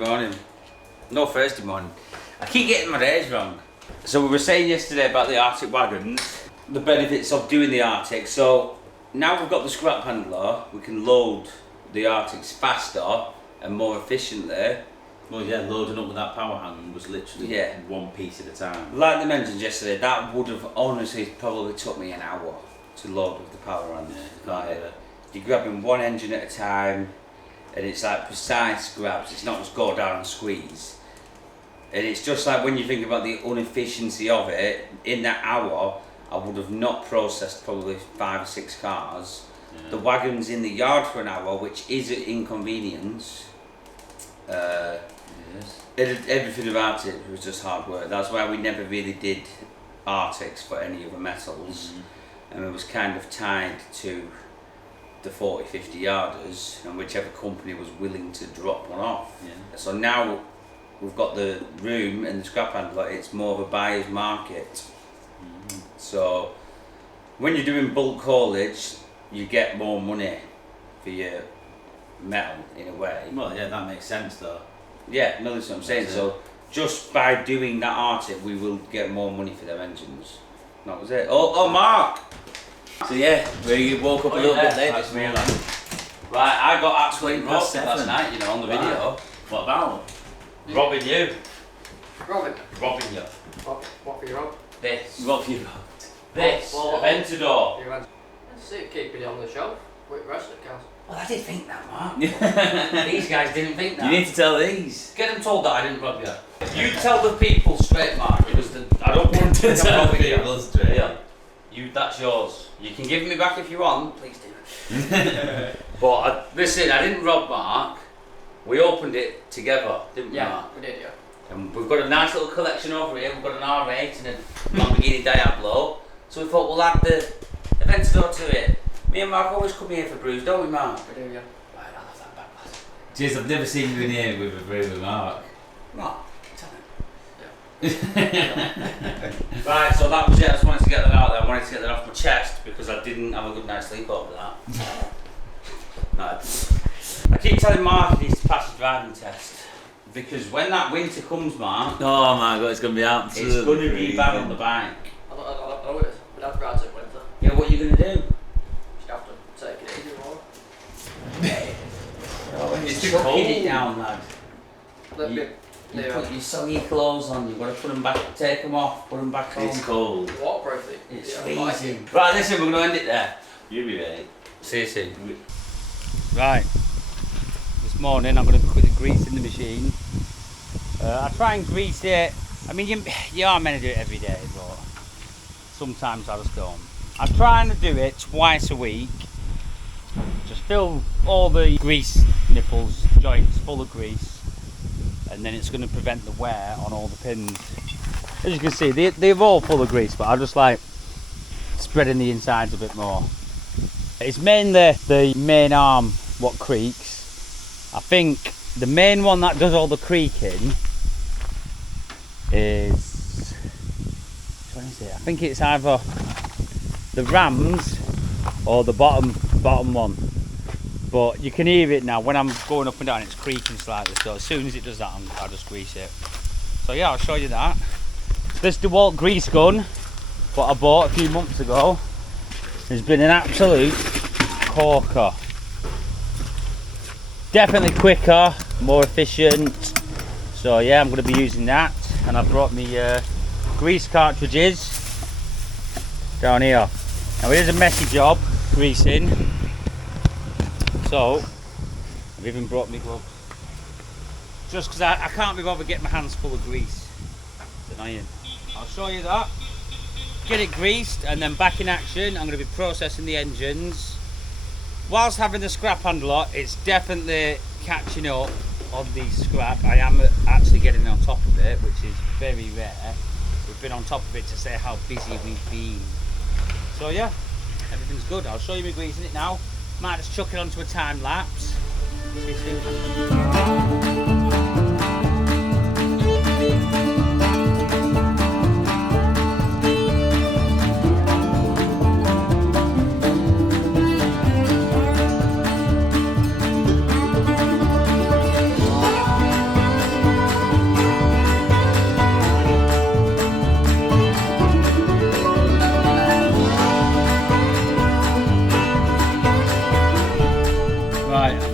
morning. No, Thursday morning. I keep getting my days wrong. So we were saying yesterday about the Arctic wagons, the benefits of doing the Arctic. So now we've got the scrap handler, we can load the Arctics faster and more efficiently. Well, yeah, loading up with that power hand was literally one piece at a time. Like they mentioned yesterday, that would have honestly probably took me an hour to load with the power hand. Yeah, Like, you're grabbing one engine at a time, and it's like precise grabs. It's not just go down and squeeze. And it's just like when you think about the inefficiency of it, in that hour, I would have not processed probably 5 or 6 cars. Yeah. The wagon's in the yard for an hour, which is an inconvenience. Everything about it was just hard work. That's why we never really did Arctics for any other metals. And it was kind of tied to the 40-50 yarders and whichever company was willing to drop one off. Yeah. So now we've got the room and the scrap handler, it's more of a buyer's market. So when you're doing bulk haulage, you get more money for your metal in a way. Well, yeah, that makes sense though. Yeah, no, that's what I'm saying. So just by doing that Arctic, we will get more money for their engines. That was it. Oh, Mark! So yeah, we woke up a little bit late this morning. Right, I got absolutely robbed last night, you know, on the video. What about? Robbing you. Robbing? Robbing you. What for you robbed? This. What have you robbed? This. Aventador. Let's see, keeping it on the shelf with the rest of the cars. Well, I did think that, Mark. These guys didn't think that. You need to tell these. Get them told that I didn't rob you. You tell the people straight, Mark, because I don't want to tell the people straight. Yeah. That's yours. You can give me back if you want. Please do. But listen, I didn't rob Mark. We opened it together, didn't we, Mark? We did, yeah. And we've got a nice little collection over here. We've got an R8 and a Lamborghini Diablo. So we thought we'll add the Aventador to it. Me and Mark always come here for brews, don't we, Mark? We do, yeah. Right, I'll have that back, lad. Jeez, I've never seen you in here with a brew with Mark. Mark, tell him. Yeah. Right, so that was it. I just wanted to get that out there. I wanted to get that off my chest because I didn't have a good night's sleep over that. No. I keep telling Mark he needs to pass his driving test. Because when that winter comes, Mark... Oh my god, it's going to be absolutely it's going to be bad on the bike. I don't know what it is. We'd have to ride it winter. Yeah, what are you going to do? Just have to take it easy, more. It's too cold. It down, lad. You put your soggy clothes on, you've got to put them back, take them off, put them back on. It's cold. Waterproof. It's freezing. Right, listen, we're going to end it there. You'll be ready. See you soon. Right, this morning I'm going to put the grease in the machine. I try and grease it. I mean, you are meant to do it every day, but sometimes I just don't. I'm trying to do it twice a week. Just fill all the grease nipples, joints full of grease, and then it's going to prevent the wear on all the pins. As you can see, they're all full of grease, but I just like spreading the insides a bit more. It's mainly the main arm what creaks. I think the main one that does all the creaking is, which one is it? I think it's either the rams or the bottom one. But you can hear it now when I'm going up and down, it's creaking slightly. So as soon as it does that, I'll just grease it. So yeah, I'll show you that. This DeWalt grease gun, what I bought a few months ago, has been an absolute corker. Definitely quicker, more efficient. So yeah, I'm going to be using that. And I've brought me grease cartridges down here. Now it is a messy job greasing, so I've even brought me gloves. Just because I can't be bothered getting my hands full of grease. It's annoying. I'll show you that. Get it greased and then back in action. I'm going to be processing the engines. Whilst having the scrap handler, it's definitely catching up on the scrap. I am actually getting on top of it, which is very rare. We've been on top of it to say how busy we've been. So yeah, everything's good. I'll show you me greasing it now. Might just chuck it onto a time lapse. See you soon.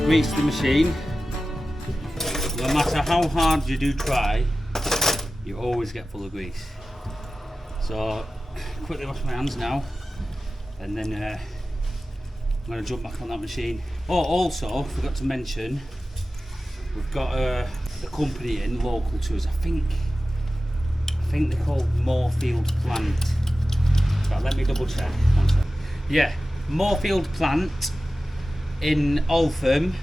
grease the machine. No matter how hard you do try, you always get full of grease. So quickly wash my hands now, and then I'm going to jump back on that machine. Oh, also forgot to mention, we've got a company in local to us. I think they're called Moorfield Plant. Right, let me double check. Yeah, Moorfield Plant in Altham.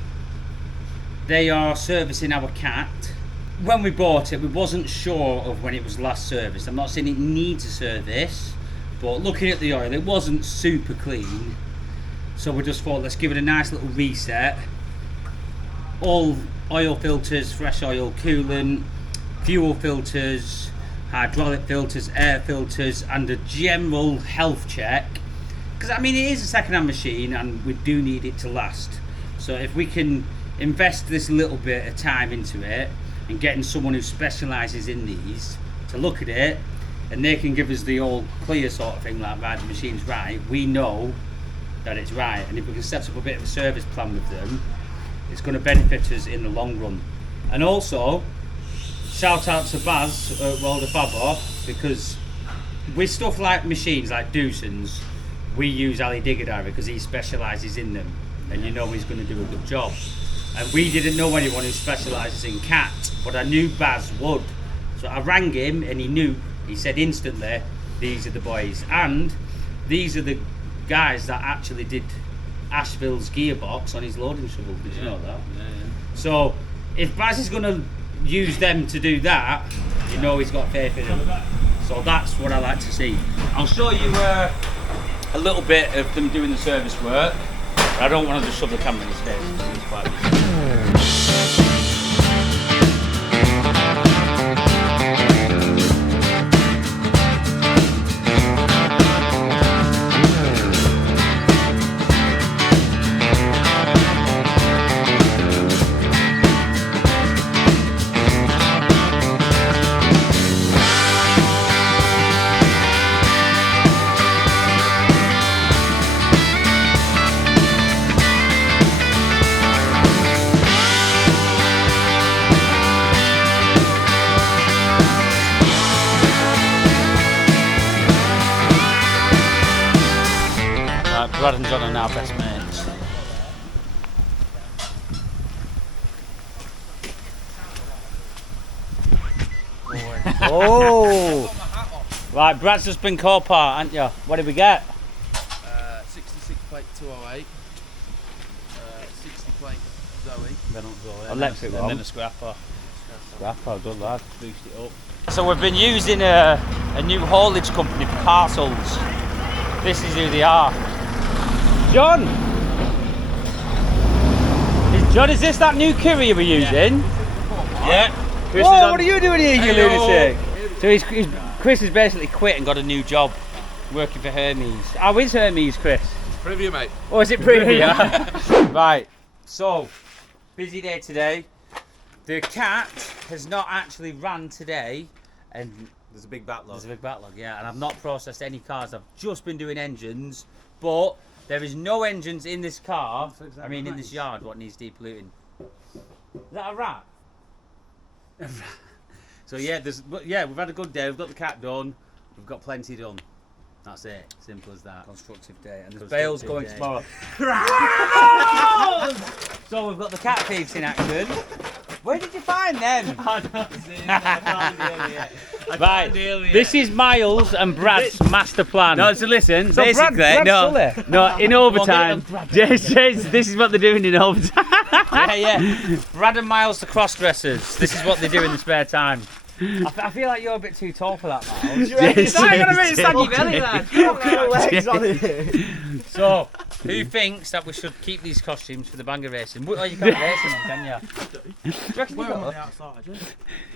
They are servicing our cat. When we bought it, we wasn't sure of when it was last serviced. I'm not saying it needs a service, but looking at the oil, it wasn't super clean. So we just thought, let's give it a nice little reset. All oil filters, fresh oil, coolant, fuel filters, hydraulic filters, air filters, and a general health check. Because I mean, it is a second-hand machine, and we do need it to last. So if we can invest this little bit of time into it and getting someone who specialises in these to look at it, and they can give us the all clear sort of thing, like, right, the machine's right, we know that it's right. And if we can set up a bit of a service plan with them, it's going to benefit us in the long run. And also, shout out to Baz at World of Fabo, because with stuff like machines like Doosan's, we use Ali Digger because he specialises in them, and you know he's going to do a good job. And we didn't know anyone who specialises in cat, but I knew Baz would. So I rang him and he knew. He said instantly, these are the boys. And these are the guys that actually did Asheville's gearbox on his loading shovel. Did you know that? Yeah. So if Baz is going to use them to do that, you know he's got faith in them. So that's what I like to see. I'll show you a little bit of them doing the service work. I don't want to just shove the camera in his face. It's quite busy. Brad and John are now best mates. Oh! Right, Brad's just been co-part, haven't you? What did we get? 66 plate 208, 60 plate Zoe, Electric one. and then a scrapper. Scrapper, good lad. Boost it up. So we've been using a new haulage company for parcels. This is who they are. John! John, is this that new courier we're using? Yeah. Whoa, what are you doing here, you lunatic? So Chris has basically quit and got a new job working for Hermes. How is Hermes, Chris? Preview, mate. Oh, is it preview? Right, so, busy day today. The cat has not actually ran today, and There's a big backlog. there's a big backlog, yeah, and I've not processed any cars. I've just been doing engines, but there is no engines in this car. I mean, in this yard, what needs depolluting. Is that a rat? So yeah, we've had a good day. We've got the cat done. We've got plenty done. That's it. Simple as that. Constructive day. And there's bales going tomorrow. So we've got the cat thieves in action. Where did you find them? I don't see them. I found them earlier. Right, this is Miles and Brad's master plan. No, so listen, So basically, Brad's Sully. no, in overtime, Jace, this is what they're doing in overtime. Yeah. Brad and Miles, the cross-dressers. This is what they do in the spare time. I feel like you're a bit too tall for that, Miles. Yes, I'm gonna make saggy belly, lad. legs on it. So, who thinks that we should keep these costumes for the banger racing? Oh, you can't race in them, can you? Do you reckon you We're on could? the outside, yeah.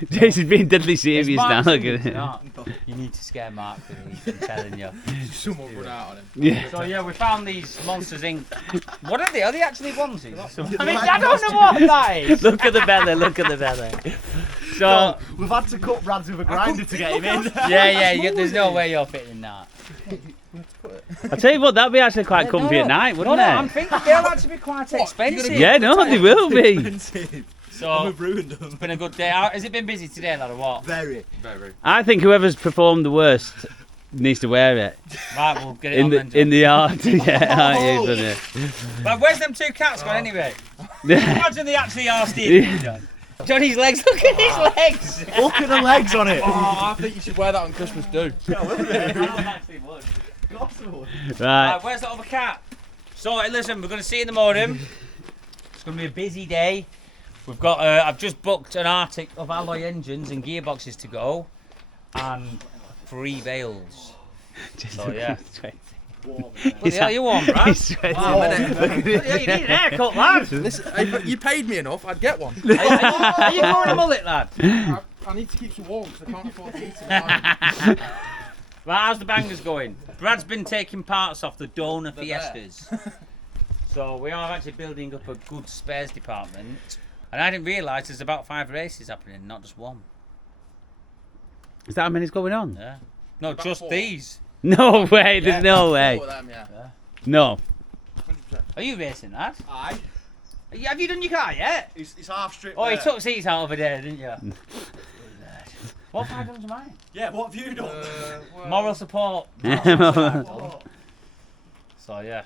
Jace is being deadly It's serious now. Mark's Look in at it, it. not. You need to scare Mark for these, I'm telling you. Someone put out on him. Yeah. So yeah, we found these Monsters Inc. What are they? Are they actually onesies? I mean, I don't know what that is. Look at the belly, look at the belly. So, We've had to cut Brad's with a grinder to get him in. yeah, there's no way you're fitting in that. We have to put it. I tell you what, that'd be actually quite comfy at night, wouldn't it? I'm thinking they'll actually be quite expensive. Yeah, no, they will be. Expensive. So We've ruined them. it's been a good day. Has it been busy today, lad, or what? Very. I think whoever's performed the worst needs to wear it Right, we'll get it on then. in the art. Yeah, aren't you, doesn't it? But where's them two cats gone anyway? Imagine they actually are Steve. Johnny's legs, look at his legs! Look at the legs on it. Oh, I think you should wear that on Christmas too. Right. Where's that other cat? So, listen, we're going to see you in the morning. It's going to be a busy day. We've got, I've just booked an Arctic of alloy engines and gearboxes to go. And 3 bales. So, yeah. Hell, you warm, right? He's sweating. You need an haircut, lad. Listen, hey, but you paid me enough, I'd get one. Are you growing a mullet, lad? I need to keep you warm because I can't afford to eat it. Right, how's the bangers going? Brad's been taking parts off the donor Fiestas. So we are actually building up a good spares department. And I didn't realise there's about 5 races happening, not just one. Is that how many's going on? Yeah. No, About just 4. these. No way, there's no way. 4 of them, yeah. No. 100%. Are you racing that? Aye. Have you done your car yet? It's half stripped. Oh, you there. took seats out over there, didn't you? What have I done to mine? Yeah, what have you done? Moral support. So yeah,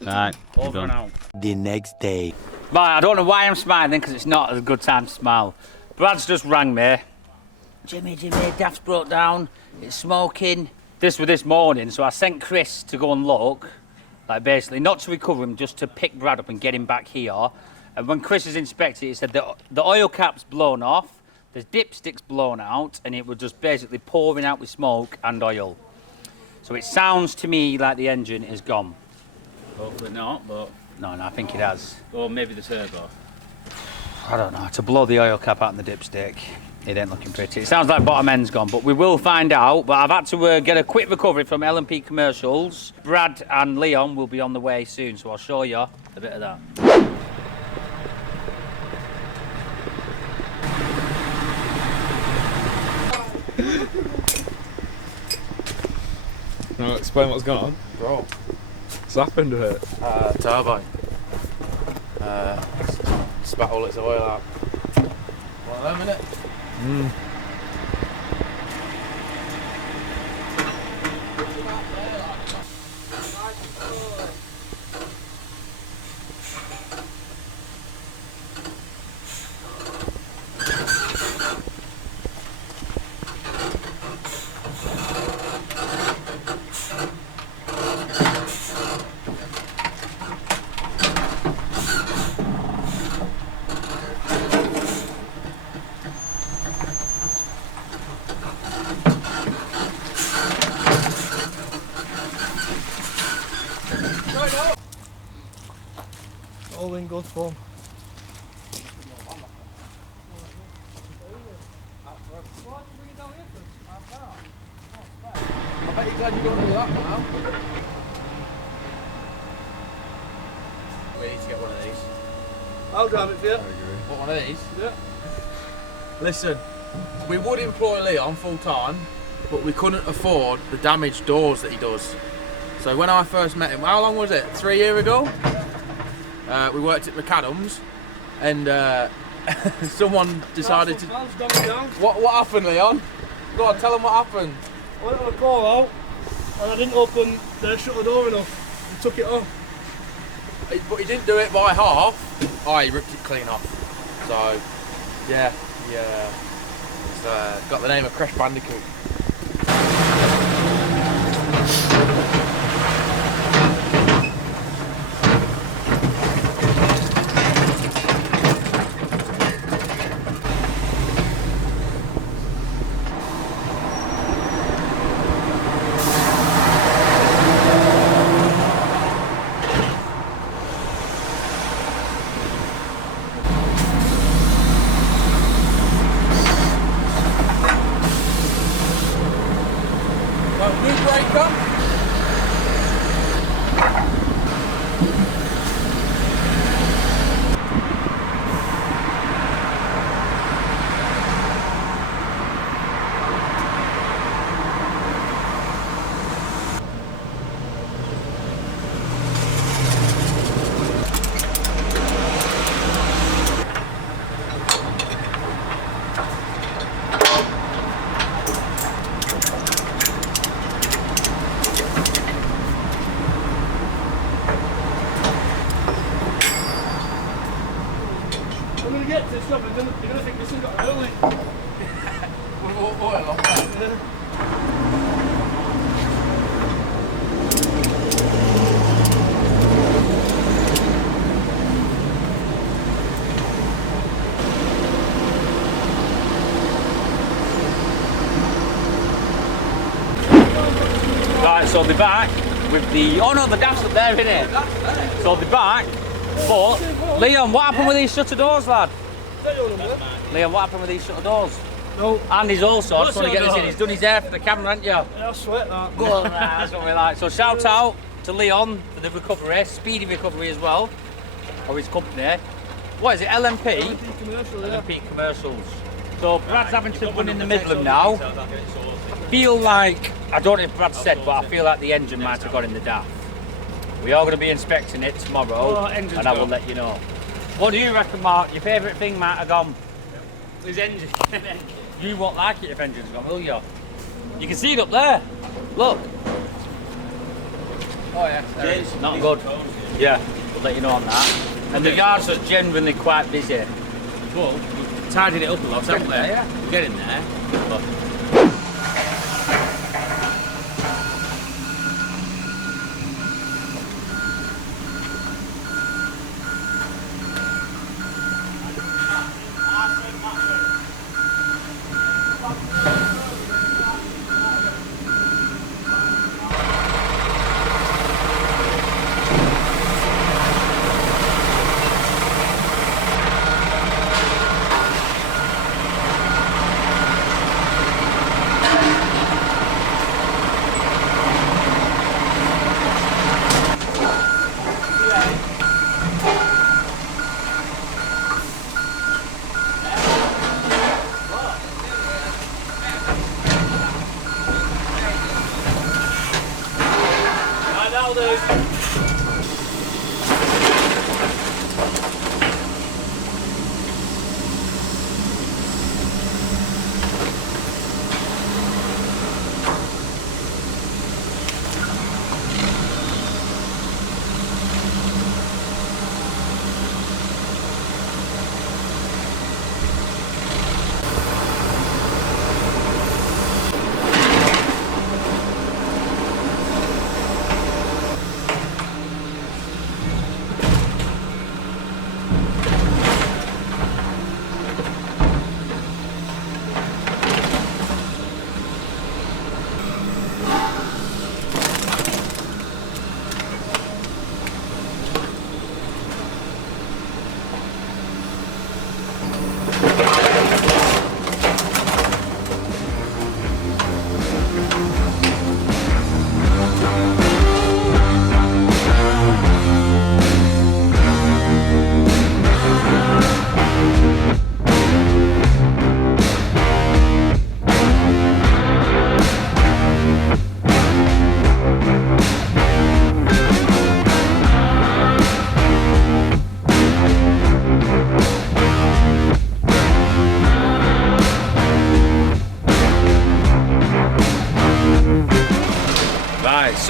Right. over done. and out. The next day. Right, I don't know why I'm smiling because it's not a good time to smile. Brad's just rang me. Jimmy, DAF's broke down. It's smoking. This was this morning, so I sent Chris to go and look. Like basically, not to recover him, just to pick Brad up and get him back here. And when Chris has inspected it, he said that the oil cap's blown off, the dipstick's blown out, and it was just basically pouring out with smoke and oil. So it sounds to me like the engine is gone. Hopefully not, but. No, I think it has. Or maybe the turbo. I don't know, to blow the oil cap out in the dipstick, it ain't looking pretty. It sounds like bottom end's gone, but we will find out. But I've had to get a quick recovery from L&P Commercials. Brad and Leon will be on the way soon, so I'll show you a bit of that. No, explain what's going on. Bro. What's happened to it? Turbine. Spat all its oil out. One of them, innit? All in good fun. I bet you're glad you don't do that now. We need to get one of these. I'll drive it for you. What, one of these? Yeah. Listen, we would employ Leon full time, but we couldn't afford the damaged doors that he does. So when I first met him, how long was it? 3 years ago? We worked at McAdams, and someone decided to. What happened, Leon? Go on, tell them what happened. I went on a call out and I didn't open the shutter door enough and took it off. But he didn't do it by half. Oh, he ripped it clean off. So, yeah, it's got the name of Crash Bandicoot. stop, you're gonna think this has got early. Right, so they're back with the. Oh no, the DAF's up there, isn't it? So they're back. But, Leon, what happened with these shutter doors, lad? Is that your number? Leon, what happened with these shutter doors? No. And he's also, I just want to get this in, doors? he's done his hair for the camera, hasn't you? Yeah, I sweat that. Good, that's what we like. So shout out to Leon for the recovery, speedy recovery as well, of his company. What is it, LMP? LMP commercial, yeah. LMP commercials. So Brad's having to run in the middle of them now. I feel like, I don't know if Brad said, but I feel like the engine might have got in the DAF. We are going to be inspecting it tomorrow, and I will let you know. What do you reckon, Mark? Your favourite thing might have gone? His engine. You won't like it if engine's gone, will you? You can see it up there. Look. Oh yeah, there it is. Not good. Yeah, we'll let you know on that. And the yards are generally quite busy. But we've tidied it up a lot, haven't we? Yeah. We're getting there. But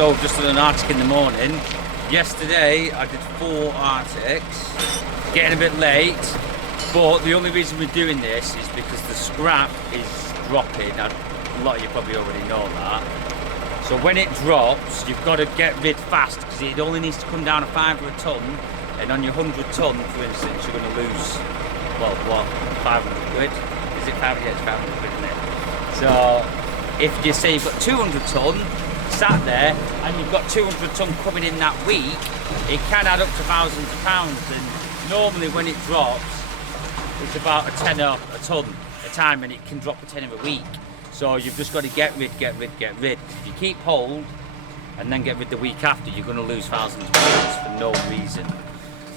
So just done an Arctic in the morning. Yesterday I did 4 Arctics, getting a bit late, but the only reason we're doing this is because the scrap is dropping. A lot of you probably already know that. So when it drops, you've got to get rid fast because it only needs to come down a £5 a tonne, and on your 100 tonne, for instance, you're going to lose, well, what, 500 quid? Is it 500? Yeah, it's 500 quid, isn't it? So if you say you've got 200 tonne, sat there and you've got 200 tonne coming in that week, it can add up to thousands of pounds, and normally when it drops it's about a tenner a tonne a time, and it can drop a tenner a week. So you've just got to get rid. If you keep hold and then get rid the week after, you're going to lose thousands of pounds for no reason.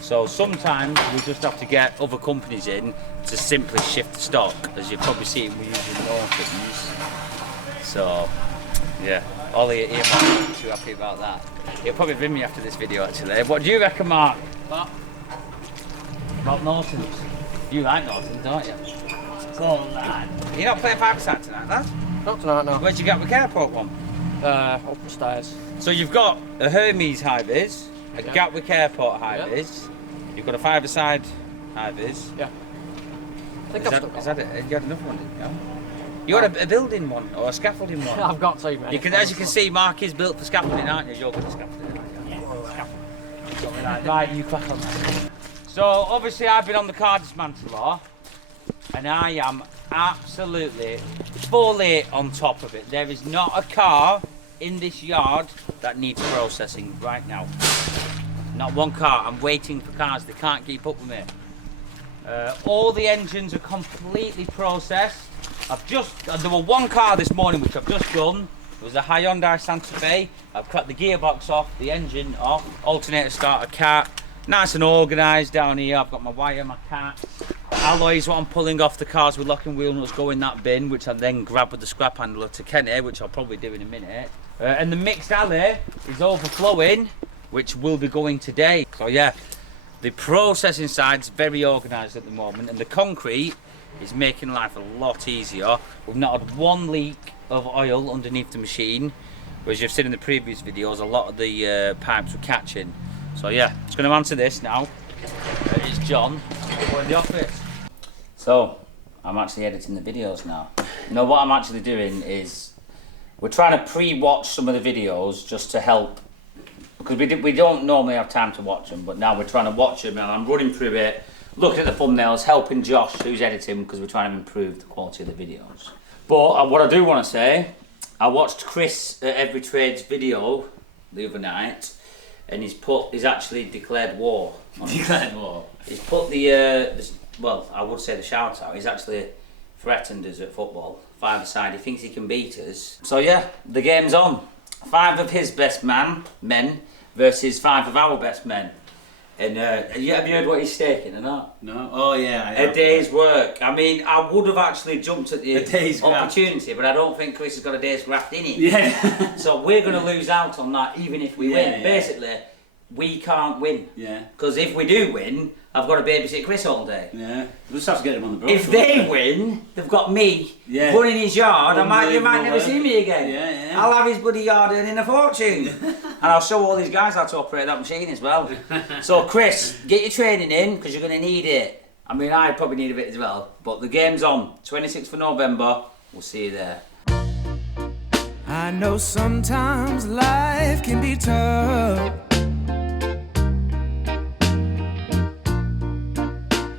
So sometimes we just have to get other companies in to simply shift stock, as you've probably seen we're using Norton's. So yeah, Ollie here, Mark, not too happy about that. He'll probably ring me after this video actually. What do you reckon, Mark? What? About Norton's? You like Norton's, don't you? Go on, lad. You're not playing 5-a-side tonight, lad? Not tonight, no. Where'd you get the Airport one? Upstairs. So you've got a Hermes high-vis, a Gatwick Airport high-vis, you've got a 5-a-side high-vis. Yeah. Is that it? You had another one, didn't you? You had a building one or a scaffolding one. I've got two, mate. You can, as you can see, Mark is built for scaffolding, aren't you? You're good at scaffolding, aren't you? Right, you crack on. So obviously I've been on the car dismantler, and I am absolutely fully on top of it. There is not a car in this yard that needs processing right now. Not one car. I'm waiting for cars. They can't keep up with me. All the engines are completely processed. There was one car this morning which I've just done. It was a Hyundai Santa Fe. I've cut the gearbox off, the engine off, alternator starter cat. Nice and organised down here. I've got my wire, my cat. The alloys, what I'm pulling off the cars with lock and wheel nuts go in that bin, which I then grab with the scrap handler to Kenny, which I'll probably do in a minute. And the mixed alley is overflowing, which will be going today. So yeah, the processing side's very organised at the moment, and the concrete is making life a lot easier. We've not had one leak of oil underneath the machine, whereas you've seen in the previous videos, a lot of the pipes were catching. So yeah, just going to answer this now. It's John, we're in the office. So, I'm actually editing the videos now. You know, what I'm actually doing is, we're trying to pre-watch some of the videos just to help, because we don't normally have time to watch them, but now we're trying to watch them, and I'm running through it, looking at the thumbnails, helping Josh, who's editing, because we're trying to improve the quality of the videos. But what I do want to say, I watched Chris at Every Trade's video the other night, and he's actually declared war. Declared war. He's put well, I would say the shout out. He's actually threatened us at football. 5-a-side, he thinks he can beat us. So yeah, the game's on. 5 of his best men versus 5 of our best men. And have you heard what he's staking or not? No. Oh yeah. A day's work. I mean, I would have actually jumped at the opportunity, but I don't think Chris has got a day's graft in it. Yeah. So we're going to lose out on that, even if we win. Yeah. Basically, we can't win. Yeah. Because if we do win, I've got to babysit Chris all day. Yeah. We'll just have to get him on the boat. If they win, they've got me running his yard. You might never see me again. Yeah. I'll have his bloody yard earning a fortune. And I'll show all these guys how to operate that machine as well. So Chris, get your training in, because you're going to need it. I mean, I probably need a bit as well. But the game's on, 26th of November. We'll see you there. I know sometimes life can be tough,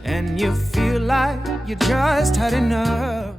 and you feel like you just had enough.